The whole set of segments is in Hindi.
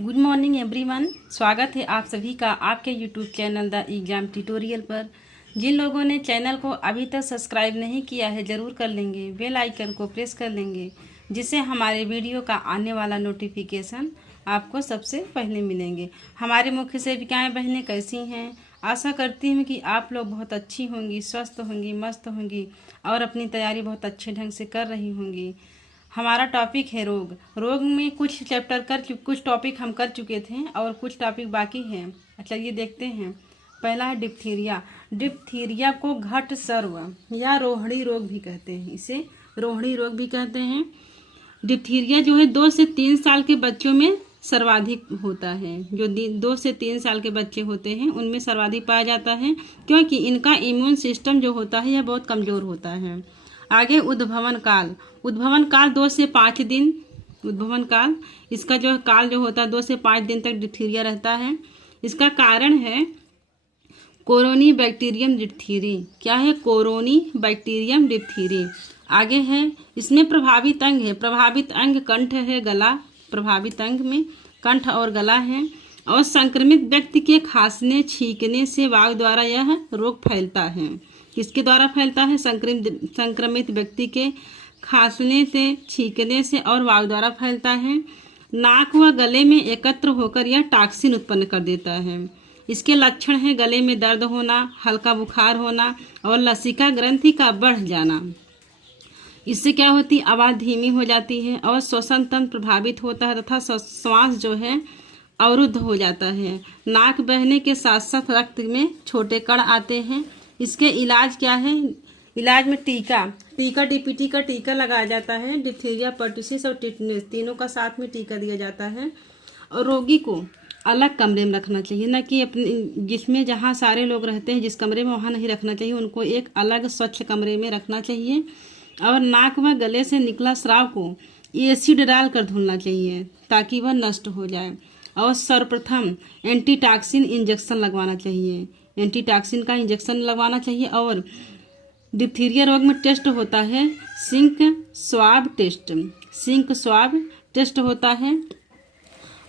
Good morning everyone. स्वागत है आप सभी का आपके YouTube channel the exam tutorial पर। जिन लोगों ने चैनल को अभी तक सब्सक्राइब नहीं किया है ज़रूर कर लेंगे, बेल आइकन को प्रेस कर लेंगे, जिससे हमारे वीडियो का आने वाला नोटिफिकेशन आपको सबसे पहले मिलेंगे। हमारे मुख्य सेविकाएँ बहनें कैसी हैं? आशा करती हूँ कि आप लोग बहुत अच्छी होंगी, स्वस्थ होंगी, मस्त होंगी और अपनी तैयारी बहुत अच्छे ढंग से कर रही होंगी। हमारा टॉपिक है रोग। रोग में कुछ कुछ टॉपिक हम कर चुके थे और कुछ टॉपिक बाकी हैं। चलिए देखते हैं। पहला है डिप्थीरिया। डिप्थीरिया को घट सर्व या रोहिणी रोग भी कहते हैं, इसे रोहिणी रोग भी कहते हैं। डिप्थीरिया जो है 2 से 3 साल के बच्चों में सर्वाधिक होता है। जो 2 से 3 साल के बच्चे होते हैं उनमें सर्वाधिक पाया जाता है, क्योंकि इनका इम्यून सिस्टम जो होता है यह बहुत कमज़ोर होता है। आगे उद्भवन काल। उद्भवन काल 2 से 5 दिन। उद्भवन काल, इसका जो काल जो होता है 2 से 5 दिन तक डिप्थीरिया रहता है। इसका कारण है कोरोनी बैक्टीरियम डिप्थीरी। क्या है? कोरोनी बैक्टीरियम डिप्थीरी। आगे है इसमें प्रभावित अंग है। प्रभावित अंग कंठ है, गला। प्रभावित अंग में कंठ और गला है। और संक्रमित व्यक्ति के खांसने छींकने से वायु द्वारा यह रोग फैलता है। किसके द्वारा फैलता है? संक्रमित व्यक्ति के खांसने से, छींकने से और वायु द्वारा फैलता है। नाक व गले में एकत्र होकर यह टॉक्सिन उत्पन्न कर देता है। इसके लक्षण हैं गले में दर्द होना, हल्का बुखार होना और लसिका ग्रंथि का बढ़ जाना। इससे क्या होती? आवाज़ धीमी हो जाती है और श्वसन तंत्र प्रभावित होता है तथा श्वास जो है अवरुद्ध हो जाता है। नाक बहने के साथ साथ रक्त में छोटे कण आते हैं। इसके इलाज क्या है? इलाज में डीपीटी का टीका लगाया जाता है। डिप्थीरिया, पर्टुसिस और टिटनेस तीनों का साथ में टीका दिया जाता है। और रोगी को अलग कमरे में रखना चाहिए, न कि अपने जिसमें जहाँ सारे लोग रहते हैं जिस कमरे में वहाँ नहीं रखना चाहिए। उनको एक अलग स्वच्छ कमरे में रखना चाहिए। और नाक व गले से निकला स्राव को एसिड डालकर धुलना चाहिए ताकि वह नष्ट हो जाए। और सर्वप्रथम एंटीटॉक्सिन इंजेक्शन लगवाना चाहिए। एंटीटॉक्सिन का इंजेक्शन लगवाना चाहिए। और डिप्थीरिया रोग में टेस्ट होता है sink swab test. Sink swab test होता है।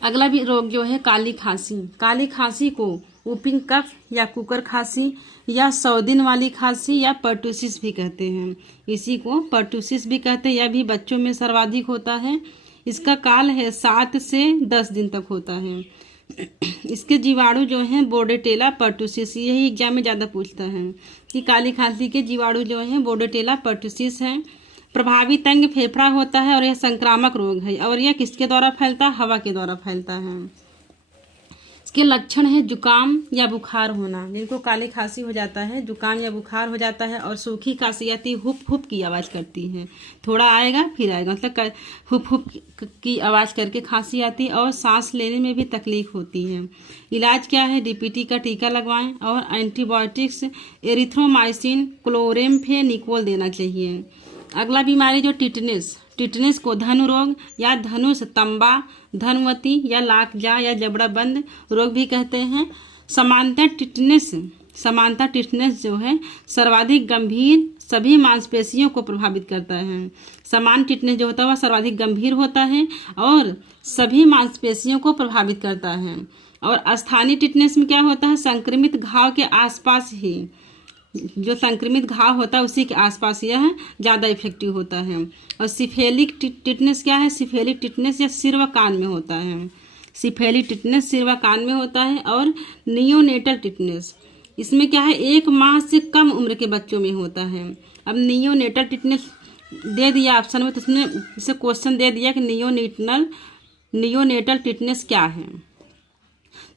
अगला भी रोग जो है काली खांसी। काली खांसी को वूपिंग कफ या कुकर खांसी या 100 दिन वाली खांसी या पर्टुसिस भी कहते हैं। इसी को पर्टुसिस भी कहते हैं। यह भी बच्चों में सर्वाधिक होता है। इसका काल है 7 से 10 दिन तक होता है। इसके जीवाणु जो हैं बोर्डेटेला पर्टुसिस, यही एग्जाम में ज़्यादा पूछता है कि काली खांसी के जीवाणु जो हैं बोर्डेटेला पर्टुसिस हैं। प्रभावित अंग फेफड़ा होता है और यह संक्रामक रोग है। और यह किसके द्वारा फैलता है? हवा के द्वारा फैलता है। इसके लक्षण है जुकाम या बुखार होना। जिनको काली खांसी हो जाता है, जुकाम या बुखार हो जाता है और सूखी खांसी आती, हुप हुप की आवाज़ करती है। थोड़ा आएगा फिर आएगा, मतलब हुप हुप की आवाज़ करके खांसी आती है और सांस लेने में भी तकलीफ होती है। इलाज क्या है? डीपीटी का टीका लगवाएं और एंटीबायोटिक्स एरिथ्रोमाइसिन, क्लोरेम्फेनिकोल देना चाहिए। अगला बीमारी जो टिटनेस। टिटनेस को धनु रोग या धनुष तंबा, धनुवती या लाकजा या जबड़ा बंद रोग भी कहते हैं। समानता टिटनेस जो है सर्वाधिक गंभीर सभी मांसपेशियों को प्रभावित करता है। समान टिटनेस जो होता है वह सर्वाधिक गंभीर होता है और सभी मांसपेशियों को प्रभावित करता है। और स्थानीय टिटनेस में क्या होता है? संक्रमित घाव के आसपास ही, जो संक्रमित घाव होता है उसी के आसपास यह ज़्यादा इफेक्टिव होता है। और सिफेलिक टिटनेस क्या है? सिफेलिक टिटनेस या सिर व कान में होता है। सिफेलिक टिटनेस सिर व कान में होता है। और नियोनेटल टिटनेस, इसमें क्या है? 1 माह से कम उम्र के बच्चों में होता है। अब नियोनेटल टिटनेस दे दिया ऑप्शन में, तो उसने इसे क्वेश्चन दे दिया कि नियोनेटल टिटनेस क्या है।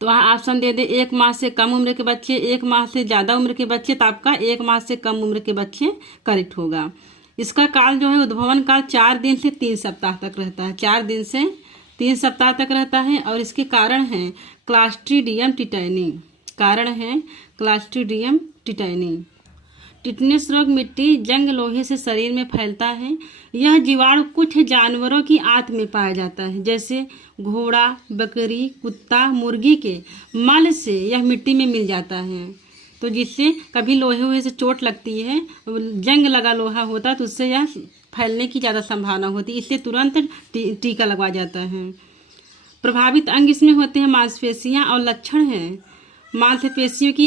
तो वहाँ ऑप्शन दे दे 1 माह से कम उम्र के बच्चे, 1 माह से ज़्यादा उम्र के बच्चे, तो आपका 1 माह से कम उम्र के बच्चे करेक्ट होगा। इसका काल जो है उद्भवन काल 4 दिन से 3 सप्ताह तक रहता है। 4 दिन से 3 सप्ताह तक रहता है। और इसके कारण हैं क्लास्ट्रीडियम टिटानी। कारण है क्लास्ट्रीडियम टिटानी। टिटनेस रोग मिट्टी, जंग, लोहे से शरीर में फैलता है। यह जीवाणु कुछ जानवरों की आंत में पाया जाता है, जैसे घोड़ा, बकरी, कुत्ता, मुर्गी के मल से यह मिट्टी में मिल जाता है। तो जिससे कभी लोहे से चोट लगती है, जंग लगा लोहा होता है, तो उससे यह फैलने की ज़्यादा संभावना होती है। इससे तुरंत टीका लगवाया जाता है। प्रभावित अंग इसमें होते हैं मांसपेशियां और लक्षण हैं मांसपेशियों की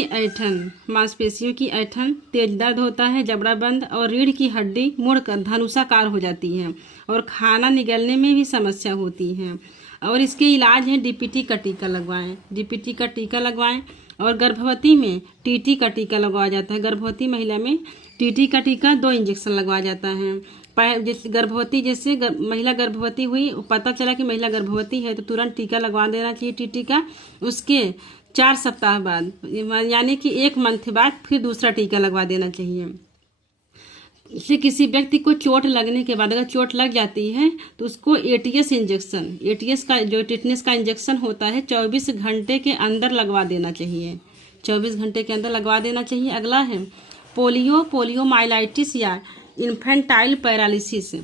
ऐंठन, तेज दर्द होता है, जबड़ा बंद और रीढ़ की हड्डी मुड़कर धनुषाकार हो जाती है और खाना निगलने में भी समस्या होती है। और इसके इलाज है डीपीटी का टीका लगवाएं और गर्भवती में टीटी का टीका लगवाया जाता है। गर्भवती महिला में टीटी का टीका 2 इंजेक्शन लगवाया जाता है। महिला गर्भवती हुई, पता चला कि महिला गर्भवती है तो तुरंत टीका लगवा देना चाहिए टीटी का। उसके 4 सप्ताह बाद यानी कि 1 मंथ बाद फिर दूसरा टीका लगवा देना चाहिए। इससे किसी व्यक्ति को चोट लगने के बाद अगर चोट लग जाती है तो उसको एटीएस का जो टिटनेस का इंजेक्शन होता है 24 घंटे के अंदर लगवा देना चाहिए। 24 घंटे के अंदर लगवा देना चाहिए। अगला है पोलियोमाइलाइटिस या इन्फेंटाइल पैरालिसिस।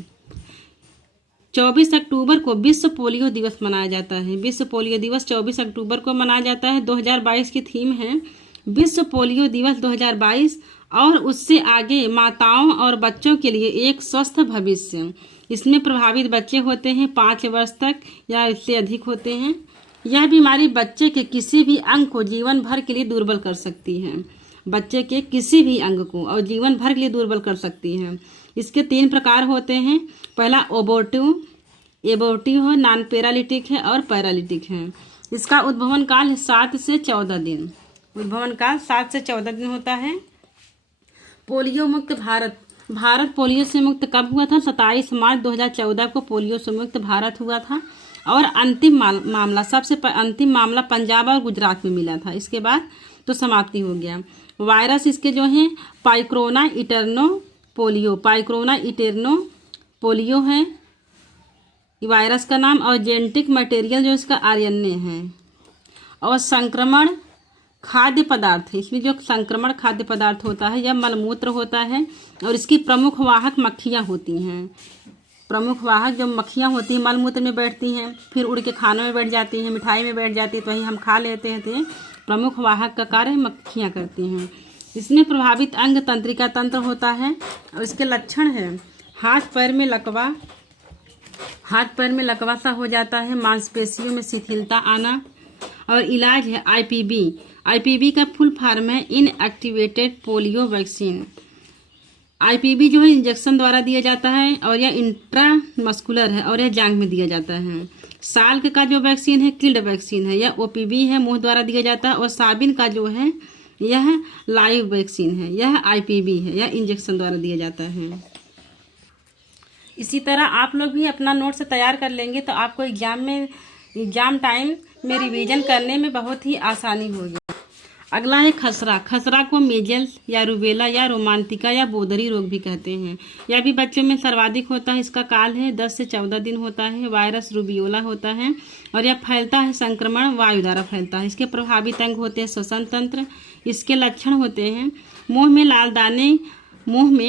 24 अक्टूबर को विश्व पोलियो दिवस मनाया जाता है। विश्व पोलियो दिवस 24 अक्टूबर को मनाया जाता है। 2022 की थीम है विश्व पोलियो दिवस 2022 और उससे आगे माताओं और बच्चों के लिए एक स्वस्थ भविष्य। इसमें प्रभावित बच्चे होते हैं 5 वर्ष तक या इससे अधिक होते हैं। यह बीमारी बच्चे के किसी भी अंग को जीवन भर के लिए दुर्बल कर सकती है। बच्चे के किसी भी अंग को और जीवन भर के लिए दुर्बल कर सकती है। इसके 3 प्रकार होते हैं। पहला एबोर्टिव है, नॉन पैरालिटिक है और पैरालिटिक है। इसका उद्भवन काल 7 से 14 दिन होता है। पोलियो मुक्त भारत पोलियो से मुक्त कब हुआ था? 27 मार्च 2014 को पोलियो से मुक्त भारत हुआ था। और अंतिम मामला पंजाब और गुजरात में मिला था। इसके बाद तो समाप्ति हो गया। वायरस इसके जो हैं पाइक्रोना इटर्नो पोलियो है वायरस का नाम। और जेनेटिक मटेरियल जो इसका आरएनए है। और संक्रमण खाद्य पदार्थ, इसमें जो संक्रमण खाद्य पदार्थ होता है या मलमूत्र होता है। और इसकी प्रमुख वाहक मक्खियाँ होती हैं। प्रमुख वाहक जो मक्खियाँ होती हैं मलमूत्र में बैठती हैं, फिर उड़ के खानों में बैठ जाती हैं, मिठाई में बैठ जाती है तो वही हम खा लेते हैं। तो प्रमुख वाहक का कार्य मक्खियाँ करती हैं। इसमें प्रभावित अंग तंत्रिका तंत्र होता है। और इसके लक्षण है हाथ पैर में लकवा सा हो जाता है, मांसपेशियों में शिथिलता आना। और इलाज है आईपीवी का फुल फॉर्म है इनएक्टिवेटेड पोलियो वैक्सीन। आईपीवी जो है इंजेक्शन द्वारा दिया जाता है और यह इंट्रामस्कुलर है और यह जांघ में दिया जाता है। साल्क का जो वैक्सीन है किल्ड वैक्सीन है, यह ओपीवी है, मुंह द्वारा दिया जाता है। और साबिन का जो है यह लाइव वैक्सीन है, यह आईपीवी है, यह इंजेक्शन द्वारा दिया जाता है। इसी तरह आप लोग भी अपना नोट्स तैयार कर लेंगे तो आपको एग्जाम टाइम में रिवीजन करने में बहुत ही आसानी होगी। अगला है खसरा को मेजल्स या रूबेला या रोमांटिका या बोदरी रोग भी कहते हैं। यह भी बच्चों में सर्वाधिक होता है। इसका काल है 10 से 14 दिन होता है। वायरस रूबियोला होता है और यह फैलता है, संक्रमण वायु द्वारा फैलता है। इसके प्रभावित अंग होते हैं श्वसन तंत्र। इसके लक्षण होते हैं मुंह में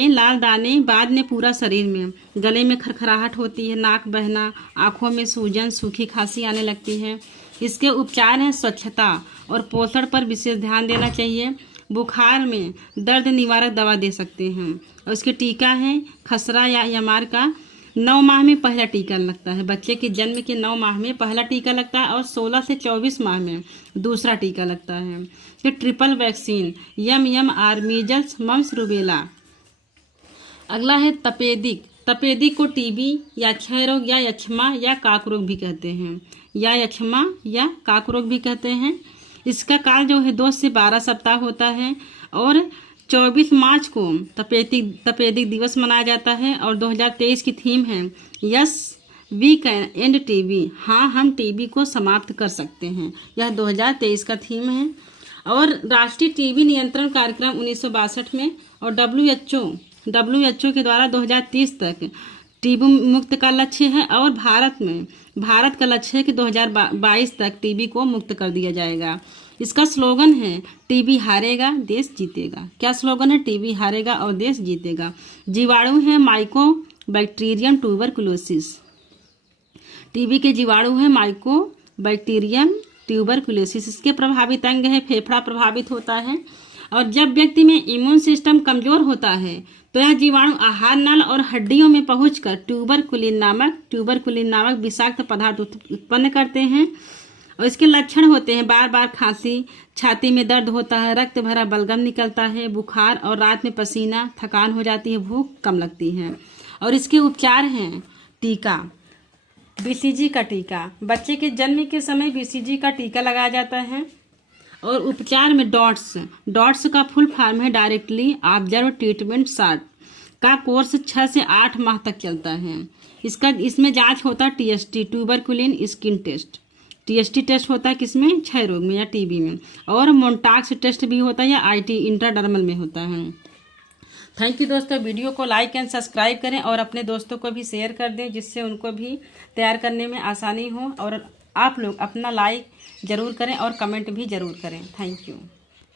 लाल दाने, बाद में पूरा शरीर में, गले में खरखराहट होती है, नाक बहना, आँखों में सूजन, सूखी खांसी आने लगती है। इसके उपचार हैं स्वच्छता और पोषण पर विशेष ध्यान देना चाहिए। बुखार में दर्द निवारक दवा दे सकते हैं। और इसके टीका है खसरा या यमार का 9 माह में पहला टीका लगता है। बच्चे के जन्म के 9 माह में पहला टीका लगता है और 16 से 24 माह में दूसरा टीका लगता है। ये triple vaccine MMR measles mumps rubella. अगला है तपेदिक को टीबी या क्षय रोग या यक्ष्मा या काक रोग भी कहते हैं। इसका काल जो है 2 से 12 सप्ताह होता है। और 24 मार्च को तपेदिक दिवस मनाया जाता है। और 2023 की थीम है yes we can end TB, हाँ हम टीबी को समाप्त कर सकते हैं। यह 2023 का थीम है। और राष्ट्रीय टीबी नियंत्रण कार्यक्रम 1962 में और WHO के द्वारा 2030 तक टीबी मुक्त का लक्ष्य है। और भारत का लक्ष्य है कि 2022 तक टीबी को मुक्त कर दिया जाएगा। इसका स्लोगन है टीबी हारेगा देश जीतेगा। क्या स्लोगन है? टीबी हारेगा और देश जीतेगा। जीवाणु है माइकोबैक्टीरियम ट्यूबरकुलोसिस। टीबी के जीवाणु है माइकोबैक्टीरियम ट्यूबरकुलोसिस। इसके प्रभावित अंग है फेफड़ा प्रभावित होता है। और जब व्यक्ति में इम्यून सिस्टम कमजोर होता है तो यह जीवाणु आहार नल और हड्डियों में पहुंचकर ट्यूबरकुलिन नामक विषाक्त पदार्थ उत्पन्न करते हैं। और इसके लक्षण होते हैं बार बार खांसी, छाती में दर्द होता है, रक्त भरा बलगम निकलता है, बुखार और रात में पसीना, थकान हो जाती है, भूख कम लगती है। और इसके उपचार हैं टीका, बीसीजी का टीका। बच्चे के जन्म के समय बीसीजी का टीका लगाया जाता है। और उपचार में डॉट्स का फुल फॉर्म है डायरेक्टली ऑब्जर्व ट्रीटमेंट शॉट का कोर्स 6 से 8 माह तक चलता है। इसमें जांच होता है TST, tuberculin skin test. TST test होता है किसमें, क्षय रोग में या टीबी में। और मोन्टाक्स टेस्ट भी होता है या आईटी इंट्राडर्मल में होता है। थैंक यू दोस्तों। वीडियो को लाइक एंड सब्सक्राइब करें और अपने दोस्तों को भी शेयर कर दें जिससे उनको भी तैयार करने में आसानी हो। और आप लोग अपना लाइक ज़रूर करें और कमेंट भी ज़रूर करें। Thank you.